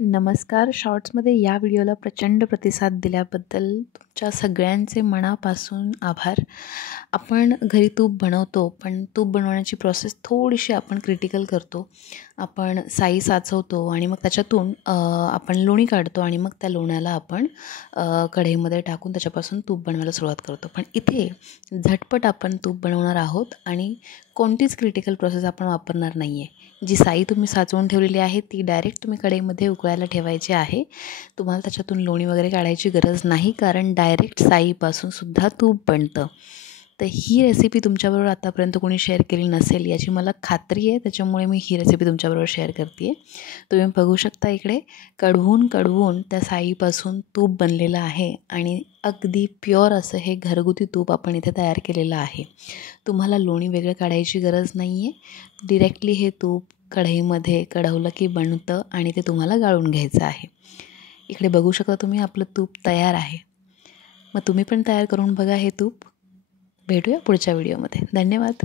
नमस्कार. शॉर्ट्समध्ये या व्हिडिओला प्रचंड प्रतिसाद दिल्याबद्दल तुमच्या सगळ्यांचे मनापासून आभार. आपण घरी तूप बनवतो, पण तूप बनवण्याची प्रोसेस थोडीशी आपण क्रिटिकल करतो. आपण साई साचवतो आणि मग त्याच्यातून आपण लोणी काढतो आणि मग त्या लोण्याला आपण कढईमध्ये टाकून त्याच्यापासून तूप बनवायला सुरुवात करतो. पण इथे झटपट आपण तूप बनवणार आहोत आणि कोणतीच क्रिटिकल प्रोसेस आपण वापरणार नाही आहे. जी साई तुम्ही साचवून ठेवलेली आहे ती डायरेक्ट तुम्ही कढईमध्ये उकळायला ठेवायची आहे. तुम्हाला त्याच्यातून लोणी वगैरे काढायची गरज नाही, कारण डायरेक्ट साईपासून सुद्धा तूप बनतं. तर ही रेसिपी तुमच्याबरोबर आतापर्यंत कोणी शेअर केली नसेल याची मला खात्री आहे, त्याच्यामुळे मी ही रेसिपी तुमच्याबरोबर शेअर करते आहे. तुम्ही बघू शकता इकडे कढवून त्या साईपासून तूप बनलेलं आहे आणि अगदी प्युअर असं हे घरगुती तूप आपण इथे तयार केलेलं आहे. तुम्हाला लोणी वेगळं काढायची गरज नाही आहे. डिरेक्टली हे तूप कढईमध्ये कढवलं की बनतं आणि ते तुम्हाला गाळून घ्यायचं आहे. इकडे बघू शकता तुम्ही आपलं तूप तयार आहे. मग तुम्ही पण तयार करून बघा हे तूप. भेटूया पुढच्या व्हिडिओमध्ये. धन्यवाद.